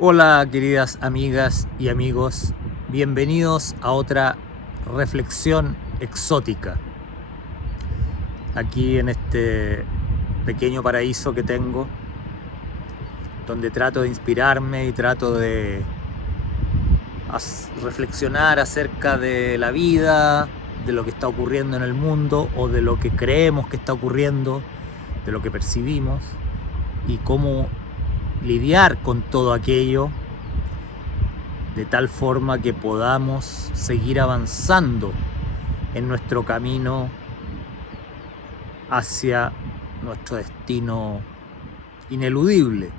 Hola queridas amigas y amigos, bienvenidos a otra reflexión exótica aquí en este pequeño paraíso que tengo, donde trato de inspirarme y trato de reflexionar acerca de la vida, de lo que está ocurriendo en el mundo o de lo que creemos que está ocurriendo, de lo que percibimos y cómo lidiar con todo aquello de tal forma que podamos seguir avanzando en nuestro camino hacia nuestro destino ineludible,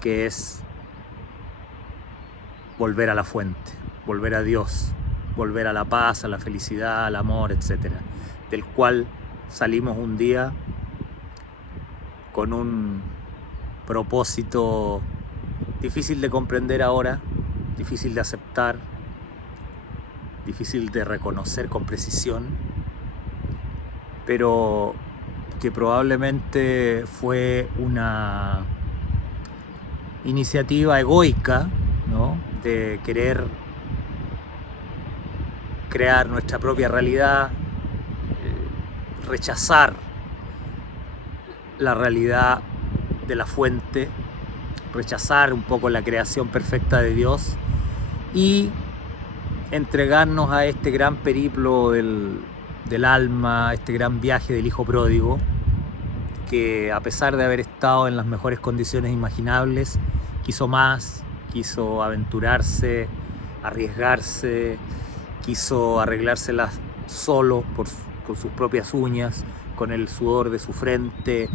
que es volver a la fuente, volver a Dios, volver a la paz, a la felicidad, al amor, etc., del cual salimos un día con un propósito difícil de comprender ahora, difícil de aceptar, difícil de reconocer con precisión, pero que probablemente fue una iniciativa egoica, ¿no?, de querer crear nuestra propia realidad, rechazar la realidad de la fuente, rechazar un poco la creación perfecta de Dios y entregarnos a este gran periplo del alma, este gran viaje del hijo pródigo, que a pesar de haber estado en las mejores condiciones imaginables, quiso más, quiso aventurarse, arriesgarse, quiso arreglárselas solo con sus propias uñas, con el sudor de su frente,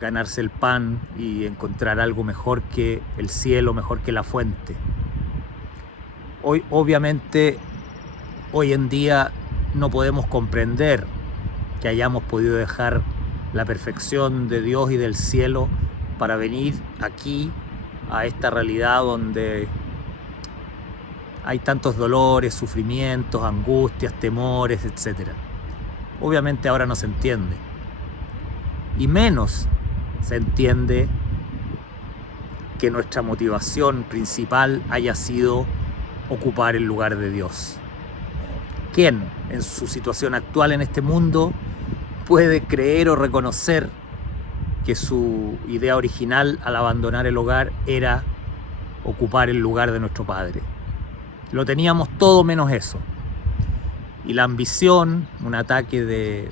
ganarse el pan y encontrar algo mejor que el cielo, mejor que la fuente. Obviamente, hoy en día no podemos comprender que hayamos podido dejar la perfección de Dios y del cielo para venir aquí a esta realidad donde hay tantos dolores, sufrimientos, angustias, temores, etc. Obviamente ahora no se entiende, y menos se entiende que nuestra motivación principal haya sido ocupar el lugar de Dios. ¿Quién en su situación actual en este mundo puede creer o reconocer que su idea original al abandonar el hogar era ocupar el lugar de nuestro Padre? Lo teníamos todo menos eso. Y la ambición, un ataque de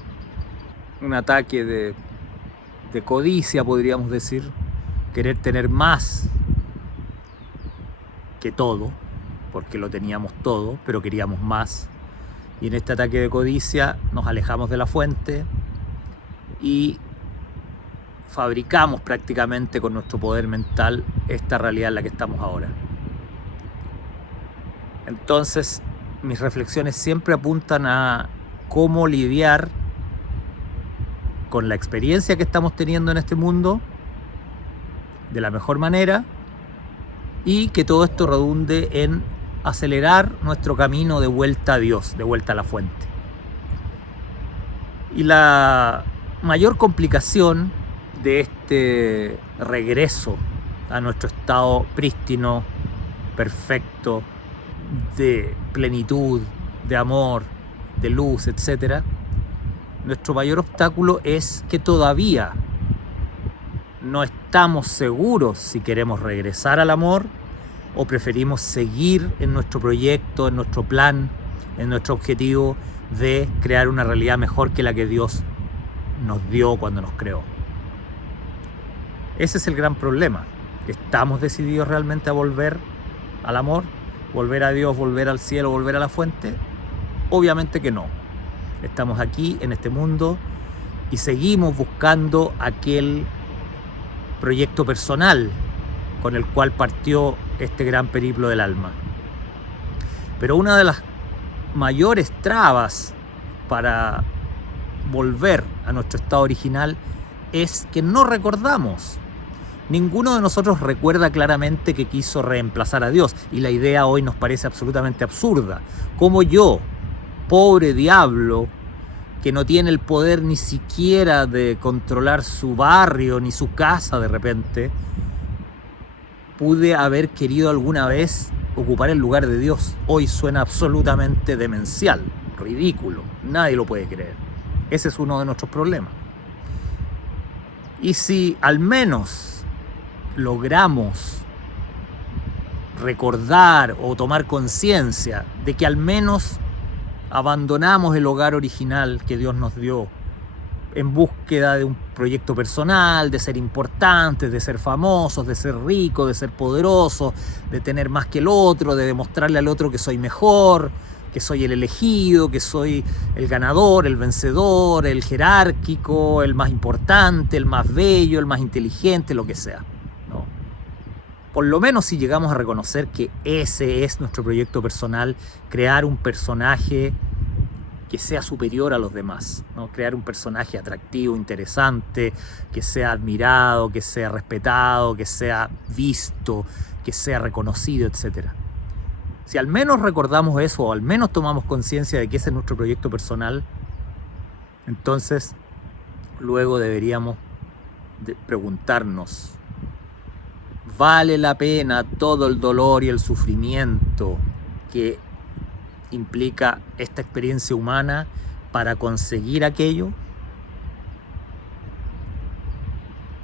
codicia, podríamos decir, querer tener más que todo, porque lo teníamos todo, pero queríamos más. Y en este ataque de codicia nos alejamos de la fuente y fabricamos prácticamente con nuestro poder mental esta realidad en la que estamos ahora. Entonces, mis reflexiones siempre apuntan a cómo lidiar con la experiencia que estamos teniendo en este mundo de la mejor manera y que todo esto redunde en acelerar nuestro camino de vuelta a Dios, de vuelta a la fuente. Y la mayor complicación de este regreso a nuestro estado prístino, perfecto, de plenitud, de amor, de luz, etc., nuestro mayor obstáculo es que todavía no estamos seguros si queremos regresar al amor o preferimos seguir en nuestro proyecto, en nuestro plan, en nuestro objetivo de crear una realidad mejor que la que Dios nos dio cuando nos creó. Ese es el gran problema. ¿Estamos decididos realmente a volver al amor? ¿Volver a Dios, volver al cielo, volver a la fuente? Obviamente que no. Estamos aquí en este mundo y seguimos buscando aquel proyecto personal con el cual partió este gran periplo del alma. Pero una de las mayores trabas para volver a nuestro estado original es que no recordamos. Ninguno de nosotros recuerda claramente que quiso reemplazar a Dios, y la idea hoy nos parece absolutamente absurda. ¿Cómo yo, pobre diablo, que no tiene el poder ni siquiera de controlar su barrio ni su casa de repente, pude haber querido alguna vez ocupar el lugar de Dios. Hoy suena absolutamente demencial, ridículo, nadie lo puede creer. Ese es uno de nuestros problemas. Y si al menos logramos recordar o tomar conciencia de que al menos abandonamos el hogar original que Dios nos dio en búsqueda de un proyecto personal, de ser importantes, de ser famosos, de ser ricos, de ser poderosos, de tener más que el otro, de demostrarle al otro que soy mejor, que soy el elegido, que soy el ganador, el vencedor, el jerárquico, el más importante, el más bello, el más inteligente, lo que sea, ¿no? Por lo menos si llegamos a reconocer que ese es nuestro proyecto personal, crear un personaje que sea superior a los demás, ¿no? Crear un personaje atractivo, interesante, que sea admirado, que sea respetado, que sea visto, que sea reconocido, etc. Si al menos recordamos eso, o al menos tomamos conciencia de que ese es nuestro proyecto personal, entonces luego deberíamos preguntarnos, ¿vale la pena todo el dolor y el sufrimiento que implica esta experiencia humana para conseguir aquello?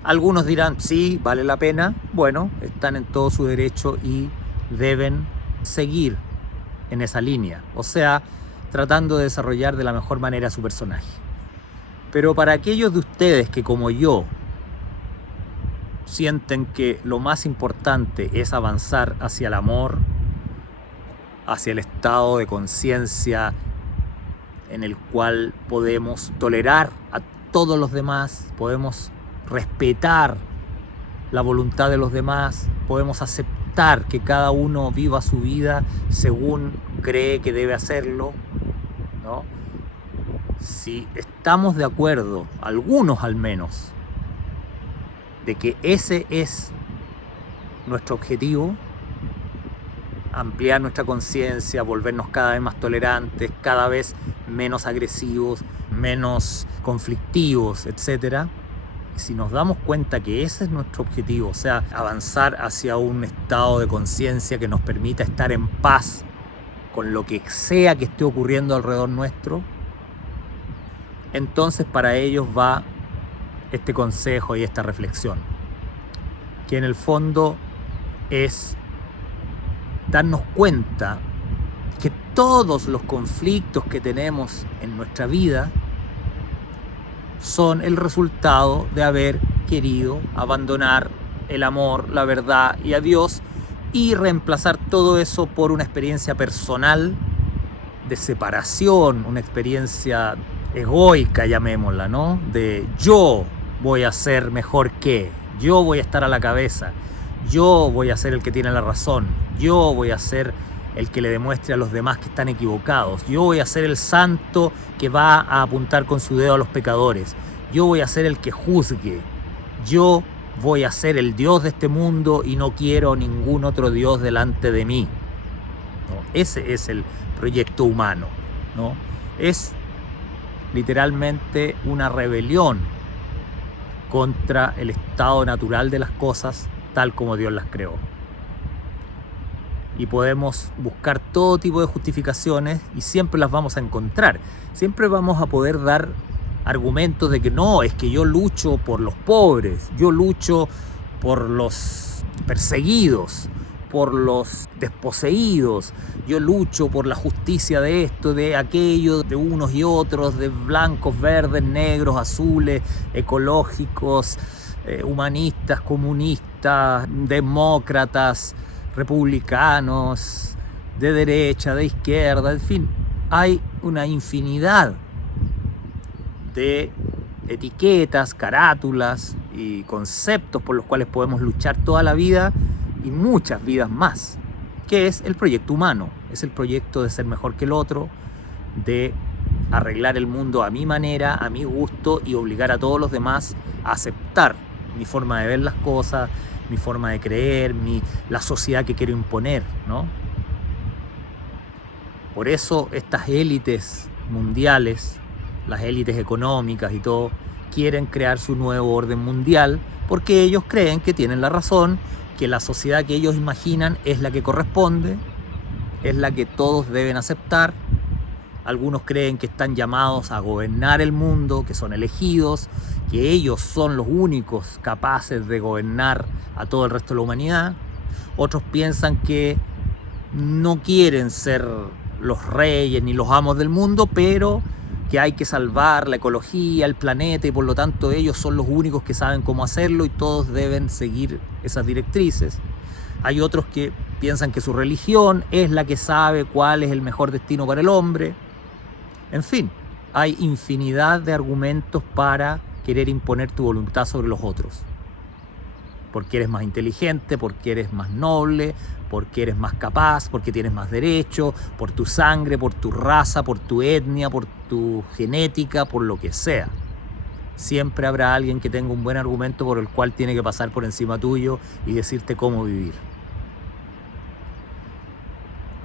Algunos dirán, sí, vale la pena. Bueno, están en todo su derecho y deben seguir en esa línea, o sea, tratando de desarrollar de la mejor manera su personaje. Pero para aquellos de ustedes que, como yo, sienten que lo más importante es avanzar hacia el amor, hacia el estado de conciencia en el cual podemos tolerar a todos los demás, podemos respetar la voluntad de los demás, podemos aceptar que cada uno viva su vida según cree que debe hacerlo, ¿no? Si estamos de acuerdo, algunos al menos, de que ese es nuestro objetivo, ampliar nuestra conciencia, volvernos cada vez más tolerantes, cada vez menos agresivos, menos conflictivos, etc. Y si nos damos cuenta que ese es nuestro objetivo, o sea, avanzar hacia un estado de conciencia que nos permita estar en paz con lo que sea que esté ocurriendo alrededor nuestro, entonces para ellos va este consejo y esta reflexión, que en el fondo es darnos cuenta que todos los conflictos que tenemos en nuestra vida son el resultado de haber querido abandonar el amor, la verdad y a Dios, y reemplazar todo eso por una experiencia personal de separación, una experiencia egoica, llamémosla, ¿no? De yo voy a ser mejor que, yo voy a estar a la cabeza, yo voy a ser el que tiene la razón, yo voy a ser el que le demuestre a los demás que están equivocados, yo voy a ser el santo que va a apuntar con su dedo a los pecadores, yo voy a ser el que juzgue, yo voy a ser el Dios de este mundo y no quiero ningún otro Dios delante de mí, ¿no? Ese es el proyecto humano, ¿no? Es literalmente una rebelión contra el estado natural de las cosas tal como Dios las creó. Y podemos buscar todo tipo de justificaciones y siempre las vamos a encontrar. Siempre vamos a poder dar argumentos de que no, es que yo lucho por los pobres, yo lucho por los perseguidos, por los desposeídos, yo lucho por la justicia de esto, de aquello, de unos y otros, de blancos, verdes, negros, azules, ecológicos, humanistas, comunistas, demócratas, republicanos, de derecha, de izquierda, en fin, hay una infinidad de etiquetas, carátulas y conceptos por los cuales podemos luchar toda la vida y muchas vidas más, que es el proyecto humano, es el proyecto de ser mejor que el otro, de arreglar el mundo a mi manera, a mi gusto y obligar a todos los demás a aceptar mi forma de ver las cosas, mi forma de creer, la sociedad que quiero imponer, ¿no? Por eso estas élites mundiales, las élites económicas y todo, quieren crear su nuevo orden mundial porque ellos creen que tienen la razón, que la sociedad que ellos imaginan es la que corresponde, es la que todos deben aceptar. Algunos creen que están llamados a gobernar el mundo, que son elegidos, que ellos son los únicos capaces de gobernar a todo el resto de la humanidad. Otros piensan que no quieren ser los reyes ni los amos del mundo, pero que hay que salvar la ecología, el planeta, y por lo tanto ellos son los únicos que saben cómo hacerlo y todos deben seguir esas directrices. Hay otros que piensan que su religión es la que sabe cuál es el mejor destino para el hombre. En fin, hay infinidad de argumentos para querer imponer tu voluntad sobre los otros. Porque eres más inteligente, porque eres más noble, porque eres más capaz, porque tienes más derecho, por tu sangre, por tu raza, por tu etnia, por tu genética, por lo que sea. Siempre habrá alguien que tenga un buen argumento por el cual tiene que pasar por encima tuyo y decirte cómo vivir.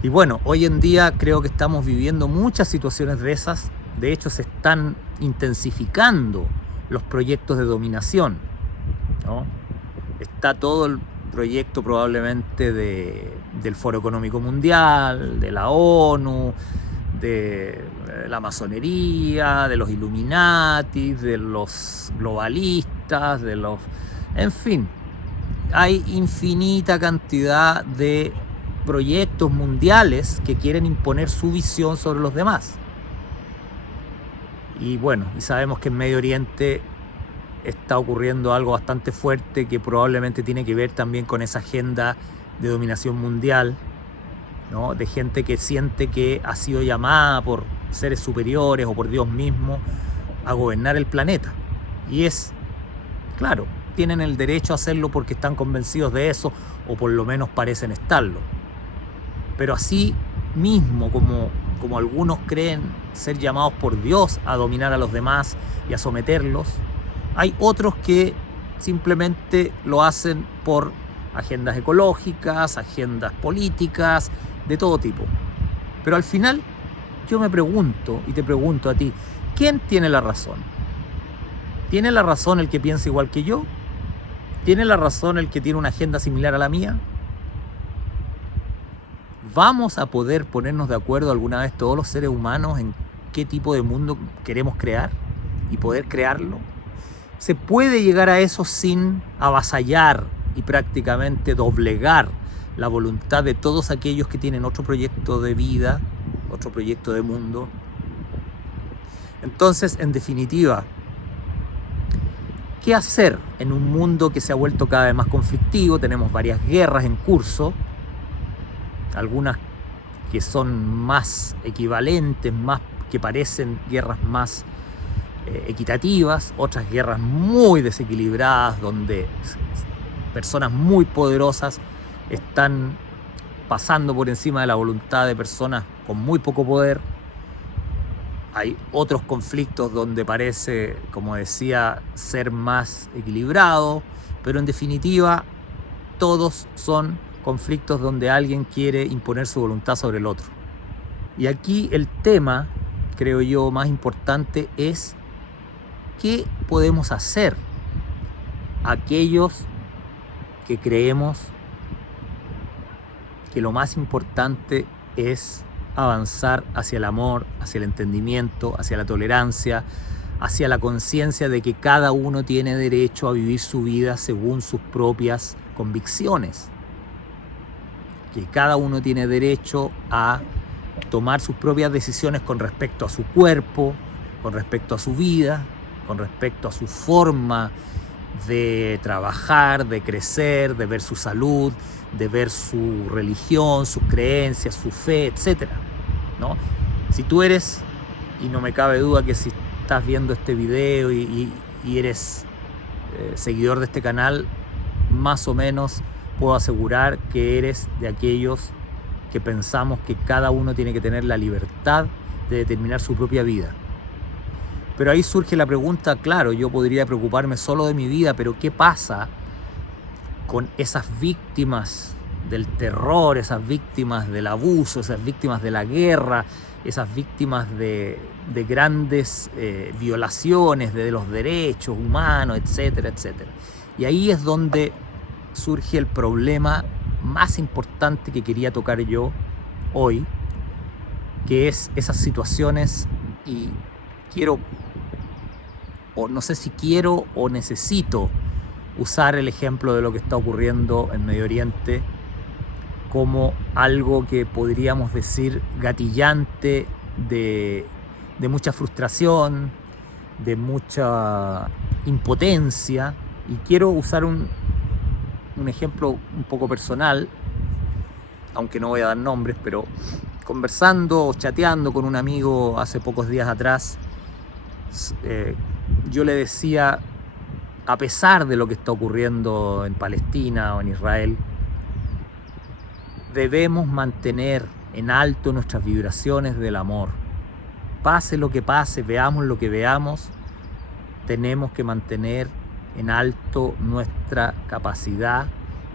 Y bueno, hoy en día creo que estamos viviendo muchas situaciones de esas. De hecho, se están intensificando los proyectos de dominación, ¿no? Está todo el proyecto probablemente del Foro Económico Mundial, de la ONU, de la masonería, de los Illuminati, de los globalistas, en fin, hay infinita cantidad de proyectos mundiales que quieren imponer su visión sobre los demás. Y bueno, y sabemos que en Medio Oriente está ocurriendo algo bastante fuerte que probablemente tiene que ver también con esa agenda de dominación mundial, ¿no? De gente que siente que ha sido llamada por seres superiores o por Dios mismo a gobernar el planeta. Y es, claro, tienen el derecho a hacerlo porque están convencidos de eso, o por lo menos parecen estarlo. Pero así mismo como algunos creen ser llamados por Dios a dominar a los demás y a someterlos, hay otros que simplemente lo hacen por agendas ecológicas, agendas políticas, de todo tipo. Pero al final yo me pregunto y te pregunto a ti, ¿quién tiene la razón? ¿Tiene la razón el que piensa igual que yo? ¿Tiene la razón el que tiene una agenda similar a la mía? ¿Vamos a poder ponernos de acuerdo alguna vez todos los seres humanos en qué tipo de mundo queremos crear y poder crearlo? ¿Se puede llegar a eso sin avasallar y prácticamente doblegar la voluntad de todos aquellos que tienen otro proyecto de vida, otro proyecto de mundo? Entonces, en definitiva, ¿qué hacer en un mundo que se ha vuelto cada vez más conflictivo? Tenemos varias guerras en curso, algunas que son más equivalentes, más que parecen guerras más equitativas, otras guerras muy desequilibradas, donde personas muy poderosas están pasando por encima de la voluntad de personas con muy poco poder. Hay otros conflictos donde parece, como decía, ser más equilibrado, pero en definitiva todos son conflictos donde alguien quiere imponer su voluntad sobre el otro. Y aquí el tema, creo yo, más importante es ¿qué podemos hacer aquellos que creemos que lo más importante es avanzar hacia el amor, hacia el entendimiento, hacia la tolerancia, hacia la conciencia de que cada uno tiene derecho a vivir su vida según sus propias convicciones? Que cada uno tiene derecho a tomar sus propias decisiones con respecto a su cuerpo, con respecto a su vida, con respecto a su forma de trabajar, de crecer, de ver su salud, de ver su religión, sus creencias, su fe, etc., ¿no? Si tú eres, y no me cabe duda que si estás viendo este video y eres seguidor de este canal, más o menos puedo asegurar que eres de aquellos que pensamos que cada uno tiene que tener la libertad de determinar su propia vida. Pero ahí surge la pregunta, claro, yo podría preocuparme solo de mi vida, pero ¿qué pasa con esas víctimas del terror, esas víctimas del abuso, esas víctimas de la guerra, esas víctimas de grandes violaciones de los derechos humanos, etcétera, etcétera? Y ahí es donde surge el problema más importante que quería tocar yo hoy, que es esas situaciones, y quiero, o no sé si quiero o necesito usar el ejemplo de lo que está ocurriendo en Medio Oriente como algo que podríamos decir gatillante de mucha frustración, de mucha impotencia, y quiero usar un ejemplo un poco personal, aunque no voy a dar nombres, pero conversando o chateando con un amigo hace pocos días atrás, yo le decía, a pesar de lo que está ocurriendo en Palestina o en Israel, debemos mantener en alto nuestras vibraciones del amor. Pase lo que pase, veamos lo que veamos, tenemos que mantener en alto nuestra capacidad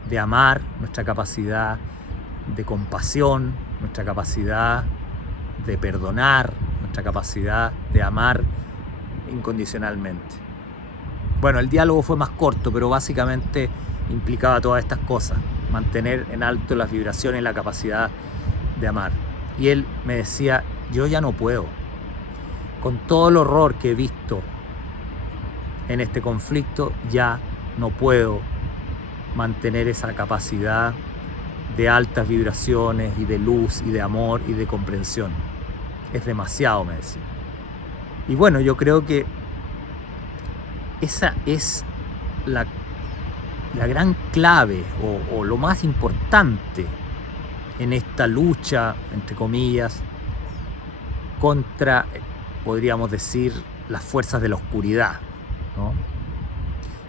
de amar, nuestra capacidad de compasión, nuestra capacidad de perdonar, nuestra capacidad de amar incondicionalmente. Bueno, el diálogo fue más corto, pero básicamente implicaba todas estas cosas: mantener en alto las vibraciones y la capacidad de amar. Y él me decía, yo ya no puedo. Con todo el horror que he visto en este conflicto, ya no puedo mantener esa capacidad de altas vibraciones y de luz y de amor y de comprensión. Es demasiado, me decía. Y bueno, yo creo que esa es la gran clave o lo más importante en esta lucha, entre comillas, contra, podríamos decir, las fuerzas de la oscuridad, ¿no?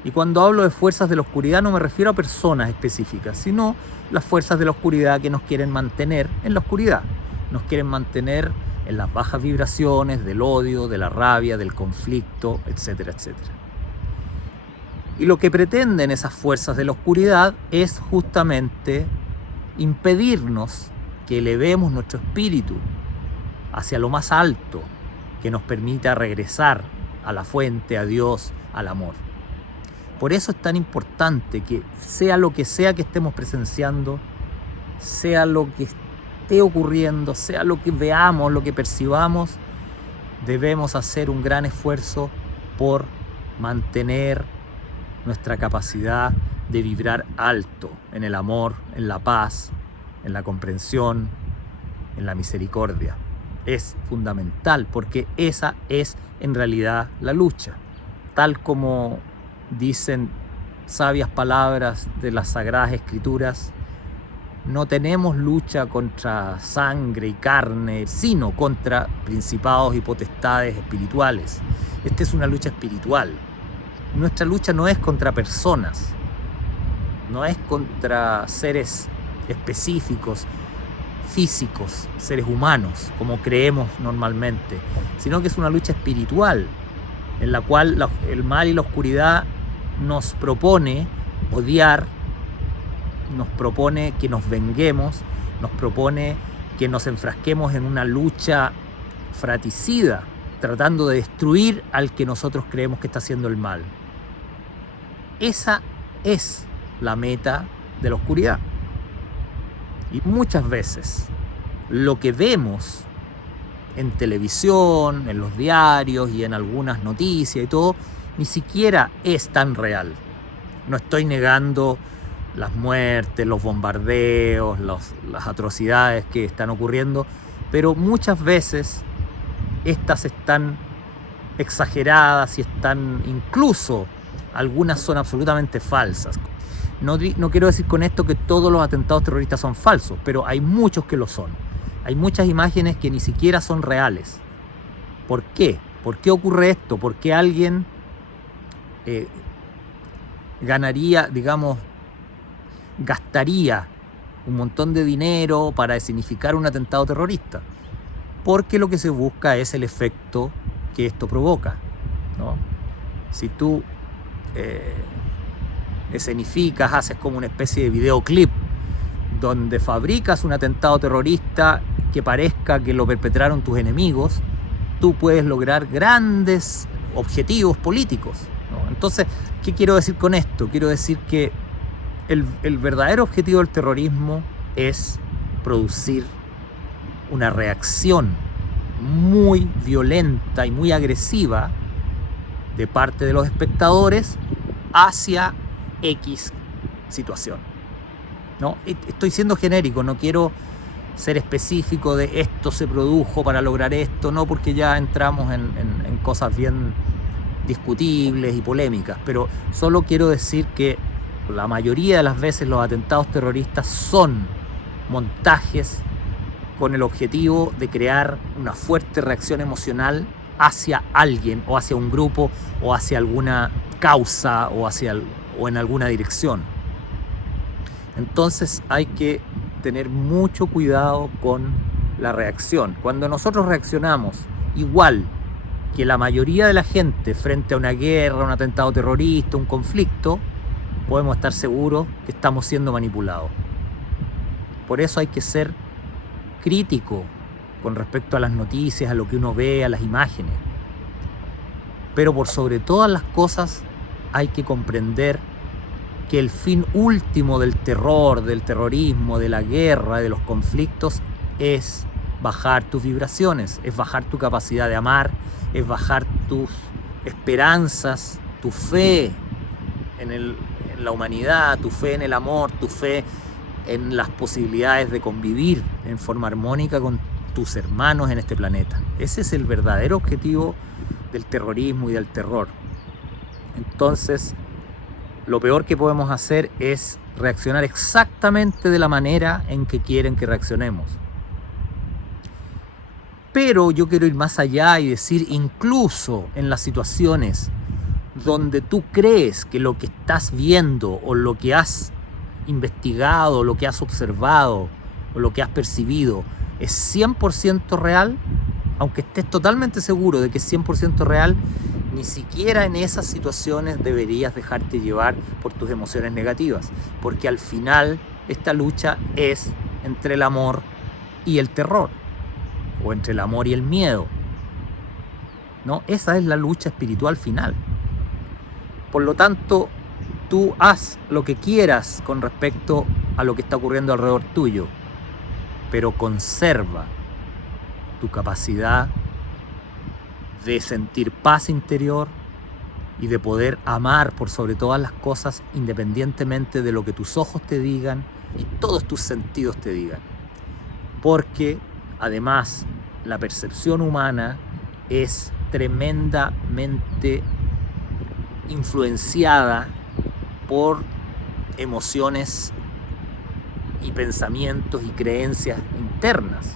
Y cuando hablo de fuerzas de la oscuridad no me refiero a personas específicas, sino las fuerzas de la oscuridad que nos quieren mantener en la oscuridad, nos quieren mantener en las bajas vibraciones del odio, de la rabia, del conflicto, etcétera, etcétera. Y lo que pretenden esas fuerzas de la oscuridad es justamente impedirnos que elevemos nuestro espíritu hacia lo más alto, que nos permita regresar a la fuente, a Dios, al amor. Por eso es tan importante que sea lo que sea que estemos presenciando, sea lo que esté ocurriendo, sea lo que veamos, lo que percibamos, debemos hacer un gran esfuerzo por mantener nuestra capacidad de vibrar alto en el amor, en la paz, en la comprensión, en la misericordia. Es fundamental porque esa es en realidad la lucha. Tal como dicen sabias palabras de las Sagradas Escrituras, no tenemos lucha contra sangre y carne, sino contra principados y potestades espirituales. Esta es una lucha espiritual. Nuestra lucha no es contra personas, no es contra seres específicos, físicos, seres humanos, como creemos normalmente, sino que es una lucha espiritual, en la cual el mal y la oscuridad nos propone odiar, nos propone que nos venguemos, nos propone que nos enfrasquemos en una lucha fratricida, tratando de destruir al que nosotros creemos que está haciendo el mal. Esa es la meta de la oscuridad. Y muchas veces lo que vemos en televisión, en los diarios y en algunas noticias y todo, ni siquiera es tan real. No estoy negando las muertes, los bombardeos, las atrocidades que están ocurriendo, pero muchas veces estas están exageradas y están, incluso algunas son absolutamente falsas. No quiero decir con esto que todos los atentados terroristas son falsos, pero hay muchos que lo son. Hay muchas imágenes que ni siquiera son reales. ¿Por qué? ¿Por qué ocurre esto? ¿Por qué alguien gastaría un montón de dinero para escenificar un atentado terrorista? Porque lo que se busca es el efecto que esto provoca, ¿no? Si tú escenificas, haces como una especie de videoclip donde fabricas un atentado terrorista que parezca que lo perpetraron tus enemigos, tú puedes lograr grandes objetivos políticos, ¿no? Entonces, ¿qué quiero decir con esto? Quiero decir que el verdadero objetivo del terrorismo es producir una reacción muy violenta y muy agresiva de parte de los espectadores hacia X situación, ¿no? Estoy siendo genérico, no quiero ser específico de esto se produjo para lograr esto, no, porque ya entramos en cosas bien discutibles y polémicas, pero solo quiero decir que la mayoría de las veces los atentados terroristas son montajes con el objetivo de crear una fuerte reacción emocional hacia alguien o hacia un grupo o hacia alguna causa o en alguna dirección. Entonces hay que tener mucho cuidado con la reacción. Cuando nosotros reaccionamos igual que la mayoría de la gente frente a una guerra, un atentado terrorista, un conflicto, podemos estar seguros que estamos siendo manipulados. Por eso hay que ser crítico con respecto a las noticias, a lo que uno ve, a las imágenes. Pero por sobre todas las cosas hay que comprender que el fin último del terror, del terrorismo, de la guerra, de los conflictos es bajar tus vibraciones, es bajar tu capacidad de amar, es bajar tus esperanzas, tu fe en la humanidad, tu fe en el amor, tu fe en las posibilidades de convivir en forma armónica con tus hermanos en este planeta. Ese es el verdadero objetivo del terrorismo y del terror. Entonces, lo peor que podemos hacer es reaccionar exactamente de la manera en que quieren que reaccionemos. Pero yo quiero ir más allá y decir, incluso en las situaciones donde tú crees que lo que estás viendo o lo que has investigado, lo que has observado o lo que has percibido es 100% real, aunque estés totalmente seguro de que es 100% real, ni siquiera en esas situaciones deberías dejarte llevar por tus emociones negativas, porque al final esta lucha es entre el amor y el terror, o entre el amor y el miedo, ¿no? Esa es la lucha espiritual final. Por lo tanto, tú haz lo que quieras con respecto a lo que está ocurriendo alrededor tuyo, pero conserva tu capacidad de sentir paz interior y de poder amar por sobre todas las cosas, independientemente de lo que tus ojos te digan y todos tus sentidos te digan. Porque además la percepción humana es tremendamente influenciada por emociones y pensamientos y creencias internas.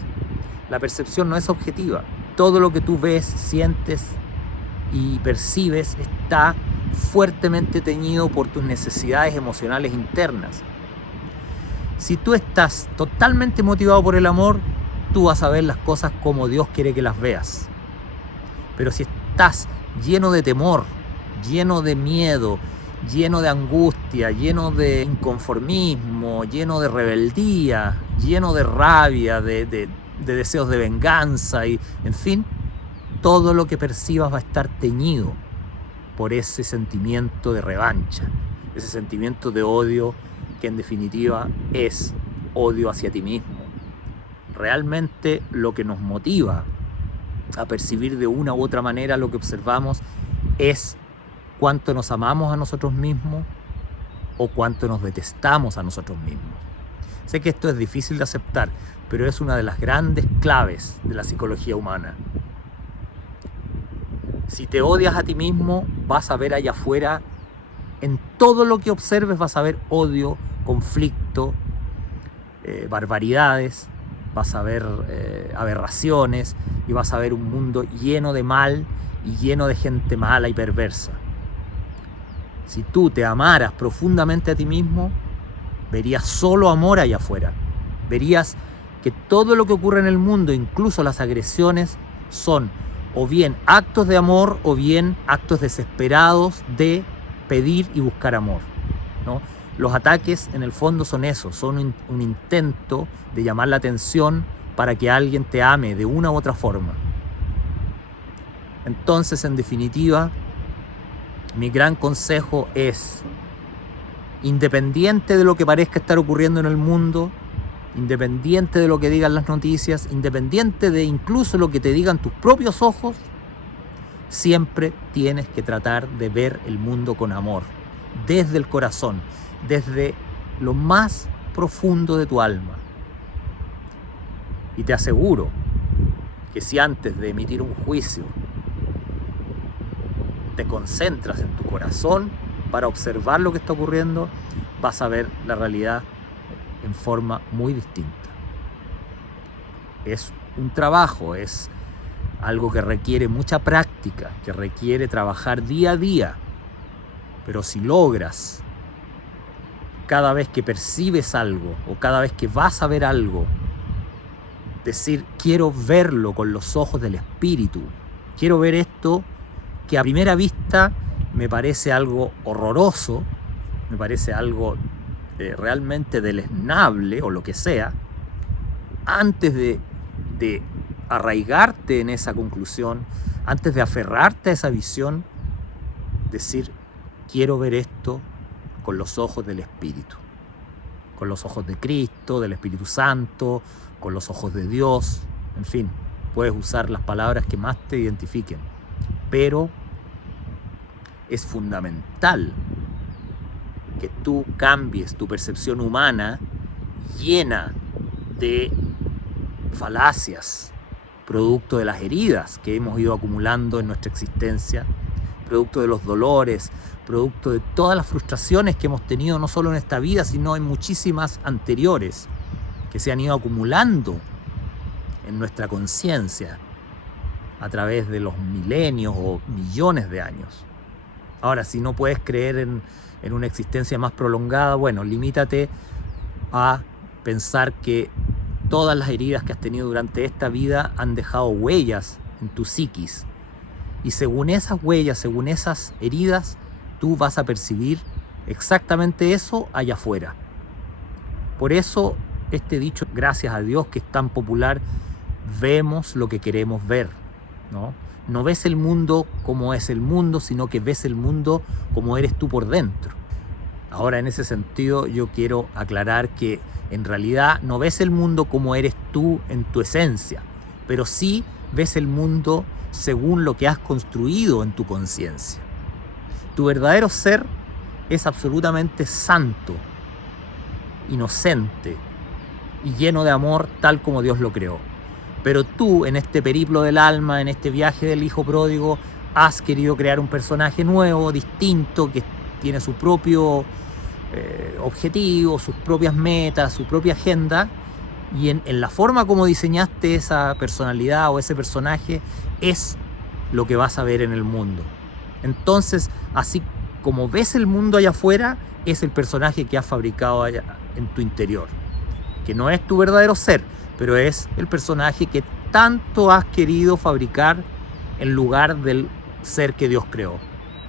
La percepción no es objetiva. Todo lo que tú ves, sientes y percibes está fuertemente teñido por tus necesidades emocionales internas. Si tú estás totalmente motivado por el amor, tú vas a ver las cosas como Dios quiere que las veas. Pero si estás lleno de temor, lleno de miedo, lleno de angustia, lleno de inconformismo, lleno de rebeldía, lleno de rabia, de deseos de venganza y, en fin, todo lo que percibas va a estar teñido por ese sentimiento de revancha, ese sentimiento de odio que en definitiva es odio hacia ti mismo. Realmente lo que nos motiva a percibir de una u otra manera lo que observamos es cuánto nos amamos a nosotros mismos o cuánto nos detestamos a nosotros mismos. Sé que esto es difícil de aceptar, pero es una de las grandes claves de la psicología humana. Si te odias a ti mismo, vas a ver allá afuera, en todo lo que observes vas a ver odio, conflicto, barbaridades, vas a ver aberraciones y vas a ver un mundo lleno de mal y lleno de gente mala y perversa. Si tú te amaras profundamente a ti mismo, verías solo amor allá afuera. Verías que todo lo que ocurre en el mundo, incluso las agresiones, son o bien actos de amor o bien actos desesperados de pedir y buscar amor, ¿no? Los ataques en el fondo son eso, son un intento de llamar la atención para que alguien te ame de una u otra forma. Entonces, en definitiva, mi gran consejo es independiente de lo que parezca estar ocurriendo en el mundo, independiente de lo que digan las noticias, independiente de incluso lo que te digan tus propios ojos, siempre tienes que tratar de ver el mundo con amor, desde el corazón, desde lo más profundo de tu alma. Y te aseguro que si antes de emitir un juicio te concentras en tu corazón para observar lo que está ocurriendo, vas a ver la realidad en forma muy distinta. Es un trabajo, es algo que requiere mucha práctica, que requiere trabajar día a día, pero si logras cada vez que percibes algo o cada vez que vas a ver algo, decir, quiero verlo con los ojos del espíritu, quiero ver esto que a primera vista me parece algo horroroso, me parece algo realmente deleznable o lo que sea, antes de arraigarte en esa conclusión, antes de aferrarte a esa visión, decir, quiero ver esto con los ojos del Espíritu, con los ojos de Cristo, del Espíritu Santo, con los ojos de Dios, en fin, puedes usar las palabras que más te identifiquen, pero es fundamental que tú cambies tu percepción humana llena de falacias, producto de las heridas que hemos ido acumulando en nuestra existencia, producto de los dolores, producto de todas las frustraciones que hemos tenido no solo en esta vida, sino en muchísimas anteriores, que se han ido acumulando en nuestra conciencia a través de los milenios o millones de años. Ahora, si no puedes creer en una existencia más prolongada, bueno, limítate a pensar que todas las heridas que has tenido durante esta vida han dejado huellas en tu psiquis. Y según esas huellas, según esas heridas, tú vas a percibir exactamente eso allá afuera. Por eso este dicho, gracias a Dios, que es tan popular, vemos lo que queremos ver, ¿no? No ves el mundo como es el mundo, sino que ves el mundo como eres tú por dentro. Ahora, en ese sentido, yo quiero aclarar que en realidad no ves el mundo como eres tú en tu esencia, pero sí ves el mundo según lo que has construido en tu conciencia. Tu verdadero ser es absolutamente santo, inocente y lleno de amor, tal como Dios lo creó. Pero tú, en este periplo del alma, en este viaje del hijo pródigo, has querido crear un personaje nuevo, distinto, que tiene su propio objetivo, sus propias metas, su propia agenda, y en la forma como diseñaste esa personalidad o ese personaje es lo que vas a ver en el mundo. Entonces, así como ves el mundo allá afuera, es el personaje que has fabricado allá en tu interior, que no es tu verdadero ser, pero es el personaje que tanto has querido fabricar en lugar del ser que Dios creó.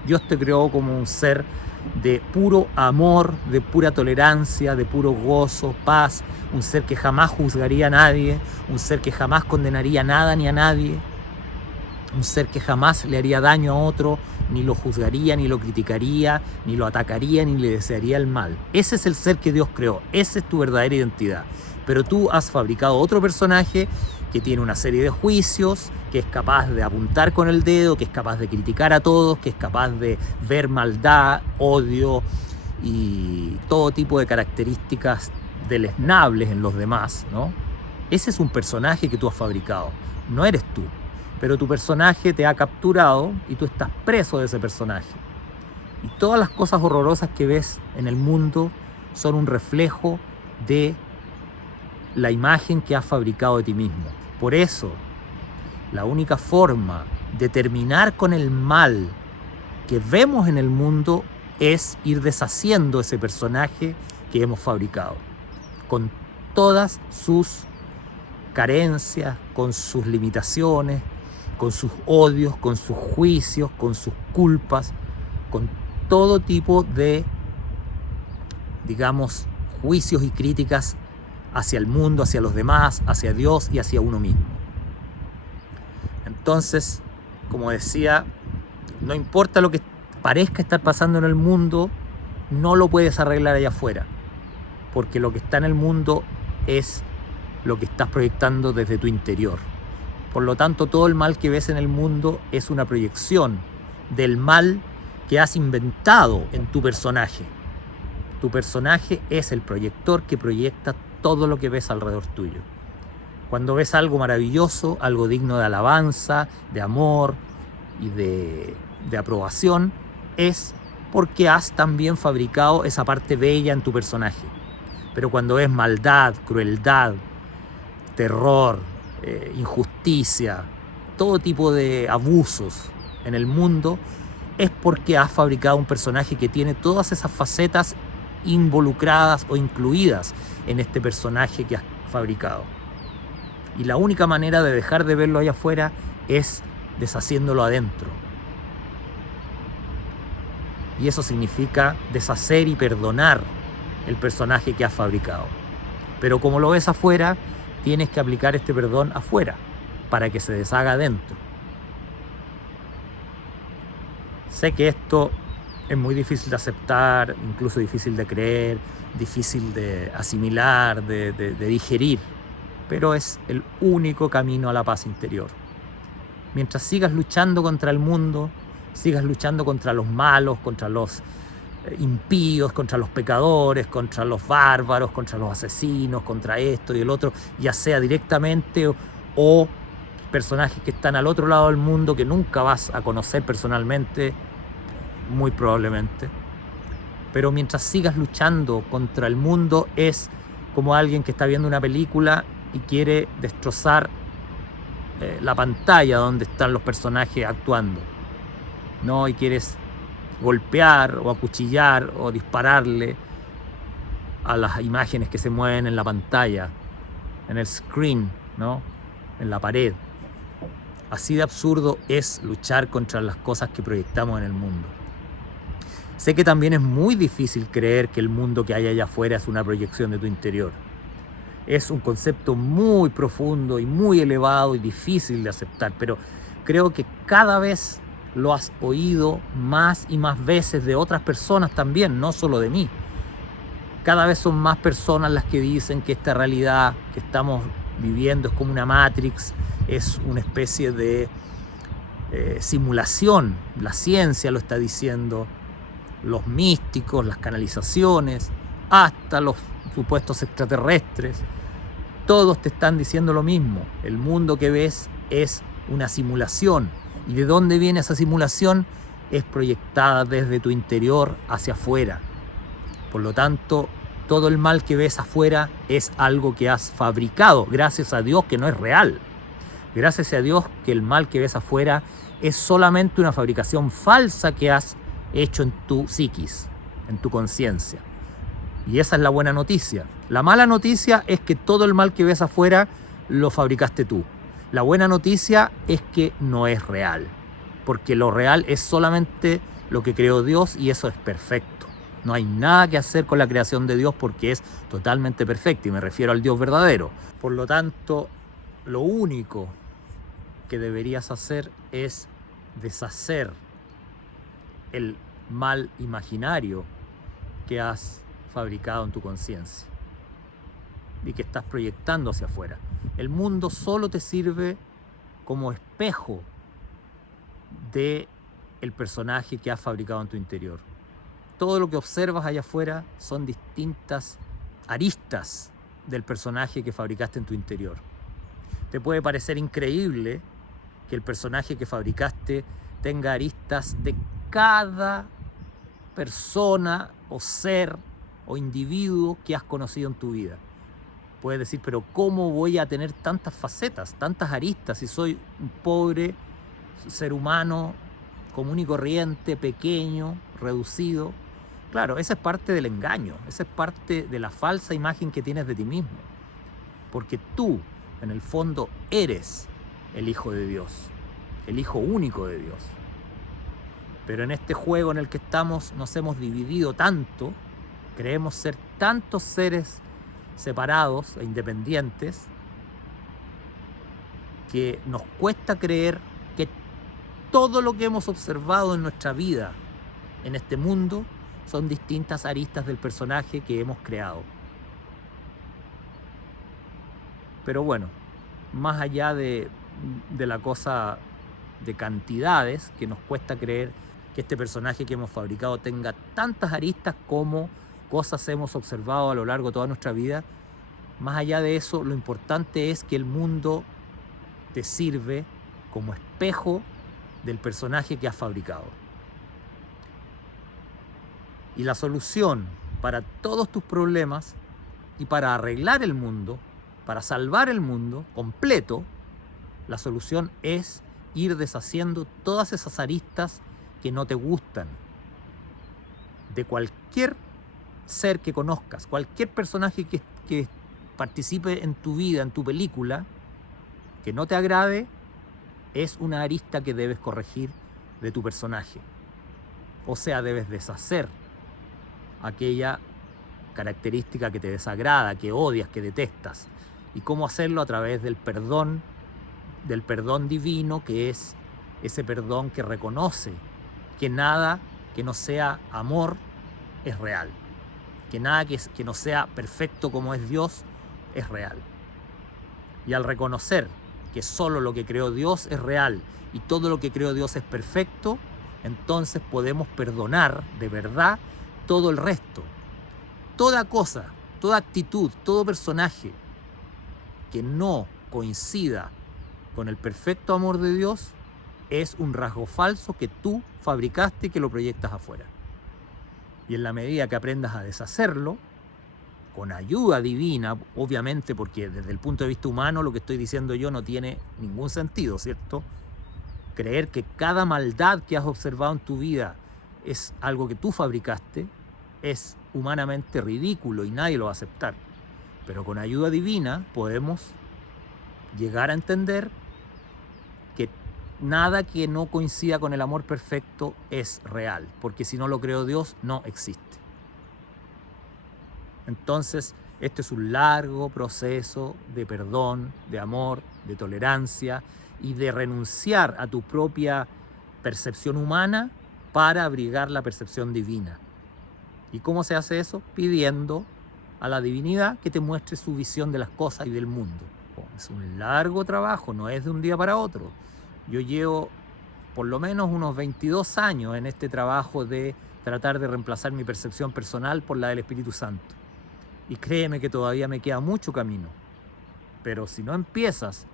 Dios te creó como un ser de puro amor, de pura tolerancia, de puro gozo, paz, un ser que jamás juzgaría a nadie, un ser que jamás condenaría nada ni a nadie, un ser que jamás le haría daño a otro, ni lo juzgaría, ni lo criticaría, ni lo atacaría, ni le desearía el mal. Ese es el ser que Dios creó, esa es tu verdadera identidad. Pero tú has fabricado otro personaje que tiene una serie de juicios, que es capaz de apuntar con el dedo, que es capaz de criticar a todos, que es capaz de ver maldad, odio y todo tipo de características deleznables en los demás, ¿no? Ese es un personaje que tú has fabricado, no eres tú. Pero tu personaje te ha capturado y tú estás preso de ese personaje. Y todas las cosas horrorosas que ves en el mundo son un reflejo de la imagen que has fabricado de ti mismo. Por eso, la única forma de terminar con el mal que vemos en el mundo es ir deshaciendo ese personaje que hemos fabricado, con todas sus carencias, con sus limitaciones, con sus odios, con sus juicios, con sus culpas, con todo tipo de, digamos, juicios y críticas hacia el mundo, hacia los demás, hacia Dios y hacia uno mismo. Entonces, como decía, no importa lo que parezca estar pasando en el mundo, no lo puedes arreglar allá afuera, porque lo que está en el mundo es lo que estás proyectando desde tu interior. Por lo tanto, todo el mal que ves en el mundo es una proyección del mal que has inventado en tu personaje. Tu personaje es el proyector que proyecta todo lo que ves alrededor tuyo. Cuando ves algo maravilloso, algo digno de alabanza, de amor y de aprobación, es porque has también fabricado esa parte bella en tu personaje. Pero cuando ves maldad, crueldad, terror, injusticia, todo tipo de abusos en el mundo, es porque has fabricado un personaje que tiene todas esas facetas involucradas o incluidas en este personaje que has fabricado. Y la única manera de dejar de verlo allá afuera es deshaciéndolo adentro. Y eso significa deshacer y perdonar el personaje que has fabricado. Pero como lo ves afuera, tienes que aplicar este perdón afuera para que se deshaga adentro. Sé que esto es muy difícil de aceptar, incluso difícil de creer, difícil de asimilar, de digerir, pero es el único camino a la paz interior. Mientras sigas luchando contra el mundo, sigas luchando contra los malos, contra los impíos, contra los pecadores, contra los bárbaros, contra los asesinos, contra esto y el otro, ya sea directamente o personajes que están al otro lado del mundo que nunca vas a conocer personalmente, muy probablemente. Pero mientras sigas luchando contra el mundo, es como alguien que está viendo una película y quiere destrozar la pantalla donde están los personajes actuando, ¿no? Y quieres golpear o acuchillar o dispararle a las imágenes que se mueven en la pantalla, en el screen, ¿no? En la pared. Así de absurdo es luchar contra las cosas que proyectamos en el mundo. Sé que también es muy difícil creer que el mundo que hay allá afuera es una proyección de tu interior. Es un concepto muy profundo y muy elevado y difícil de aceptar, pero creo que cada vez lo has oído más y más veces de otras personas también, no solo de mí. Cada vez son más personas las que dicen que esta realidad que estamos viviendo es como una Matrix, es una especie de simulación. La ciencia lo está diciendo, los místicos, las canalizaciones, hasta los supuestos extraterrestres. Todos te están diciendo lo mismo. El mundo que ves es una simulación. ¿Y de dónde viene esa simulación? Es proyectada desde tu interior hacia afuera. Por lo tanto, todo el mal que ves afuera es algo que has fabricado. Gracias a Dios que no es real. Gracias a Dios que el mal que ves afuera es solamente una fabricación falsa que has hecho en tu psiquis, en tu conciencia. Y esa es la buena noticia. La mala noticia es que todo el mal que ves afuera lo fabricaste tú. La buena noticia es que no es real, porque lo real es solamente lo que creó Dios y eso es perfecto. No hay nada que hacer con la creación de Dios porque es totalmente perfecto y me refiero al Dios verdadero. Por lo tanto, lo único que deberías hacer es deshacer el mal imaginario que has fabricado en tu conciencia y que estás proyectando hacia afuera. El mundo solo te sirve como espejo de el personaje que has fabricado en tu interior. Todo lo que observas allá afuera son distintas aristas del personaje que fabricaste en tu interior. Te puede parecer increíble que el personaje que fabricaste tenga aristas de cada persona o ser o individuo que has conocido en tu vida. Puedes decir, pero ¿cómo voy a tener tantas facetas, tantas aristas si soy un pobre ser humano común y corriente, pequeño, reducido? Claro, esa es parte del engaño, esa es parte de la falsa imagen que tienes de ti mismo. Porque tú, en el fondo, eres el Hijo de Dios, el Hijo único de Dios. Pero en este juego en el que estamos nos hemos dividido tanto, creemos ser tantos seres separados e independientes, que nos cuesta creer que todo lo que hemos observado en nuestra vida, en este mundo, son distintas aristas del personaje que hemos creado. Pero bueno, más allá de la cosa de cantidades, que nos cuesta creer que este personaje que hemos fabricado tenga tantas aristas como cosas hemos observado a lo largo de toda nuestra vida, más allá de eso, lo importante es que el mundo te sirve como espejo del personaje que has fabricado. Y la solución para todos tus problemas y para arreglar el mundo, para salvar el mundo completo, la solución es ir deshaciendo todas esas aristas que no te gustan de cualquier ser que conozcas, cualquier personaje que participe en tu vida, en tu película, que no te agrade, es una arista que debes corregir de tu personaje. O sea, debes deshacer aquella característica que te desagrada, que odias, que detestas. ¿Y cómo hacerlo? A través del perdón divino, que es ese perdón que reconoce que nada que no sea amor es real, que nada que no sea perfecto como es Dios es real. Y al reconocer que solo lo que creó Dios es real y todo lo que creó Dios es perfecto, entonces podemos perdonar de verdad todo el resto. Toda cosa, toda actitud, todo personaje que no coincida con el perfecto amor de Dios es un rasgo falso que tú fabricaste y que lo proyectas afuera. Y en la medida que aprendas a deshacerlo, con ayuda divina, obviamente, porque desde el punto de vista humano lo que estoy diciendo yo no tiene ningún sentido, ¿cierto? Creer que cada maldad que has observado en tu vida es algo que tú fabricaste es humanamente ridículo y nadie lo va a aceptar. Pero con ayuda divina podemos llegar a entender que nada que no coincida con el amor perfecto es real, porque si no lo creó Dios, no existe. Entonces, esto es un largo proceso de perdón, de amor, de tolerancia y de renunciar a tu propia percepción humana para abrigar la percepción divina. ¿Y cómo se hace eso? Pidiendo a la divinidad que te muestre su visión de las cosas y del mundo. Es un largo trabajo, no es de un día para otro. Yo llevo por lo menos unos 22 años en este trabajo de tratar de reemplazar mi percepción personal por la del Espíritu Santo. Y créeme que todavía me queda mucho camino. Pero si no empiezas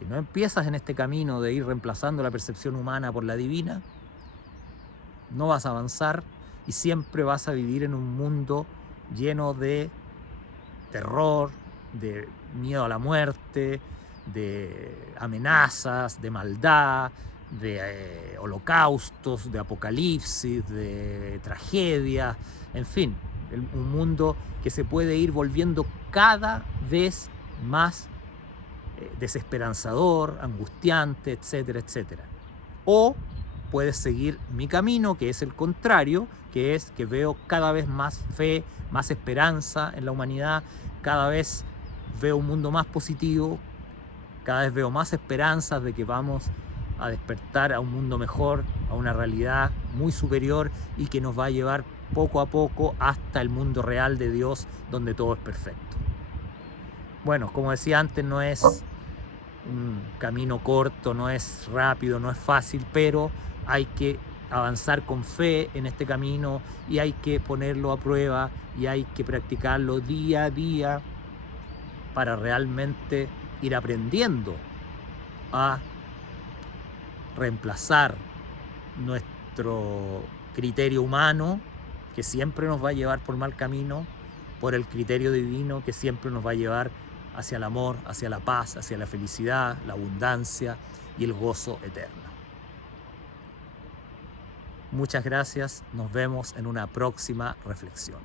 en este camino de ir reemplazando la percepción humana por la divina, no vas a avanzar y siempre vas a vivir en un mundo lleno de terror, de miedo a la muerte, de amenazas, de maldad, de holocaustos, de apocalipsis, de tragedias, en fin, un mundo que se puede ir volviendo cada vez más desesperanzador, angustiante, etcétera, etcétera. O puedes seguir mi camino, que es el contrario, que es que veo cada vez más fe, más esperanza en la humanidad, cada vez veo un mundo más positivo, cada vez veo más esperanzas de que vamos a despertar a un mundo mejor, a una realidad muy superior y que nos va a llevar poco a poco hasta el mundo real de Dios, donde todo es perfecto. Bueno, como decía antes, no es un camino corto, no es rápido, no es fácil, pero hay que avanzar con fe en este camino y hay que ponerlo a prueba y hay que practicarlo día a día para realmente ir aprendiendo a reemplazar nuestro criterio humano, que siempre nos va a llevar por mal camino, por el criterio divino, que siempre nos va a llevar hacia el amor, hacia la paz, hacia la felicidad, la abundancia y el gozo eterno. Muchas gracias, nos vemos en una próxima reflexión.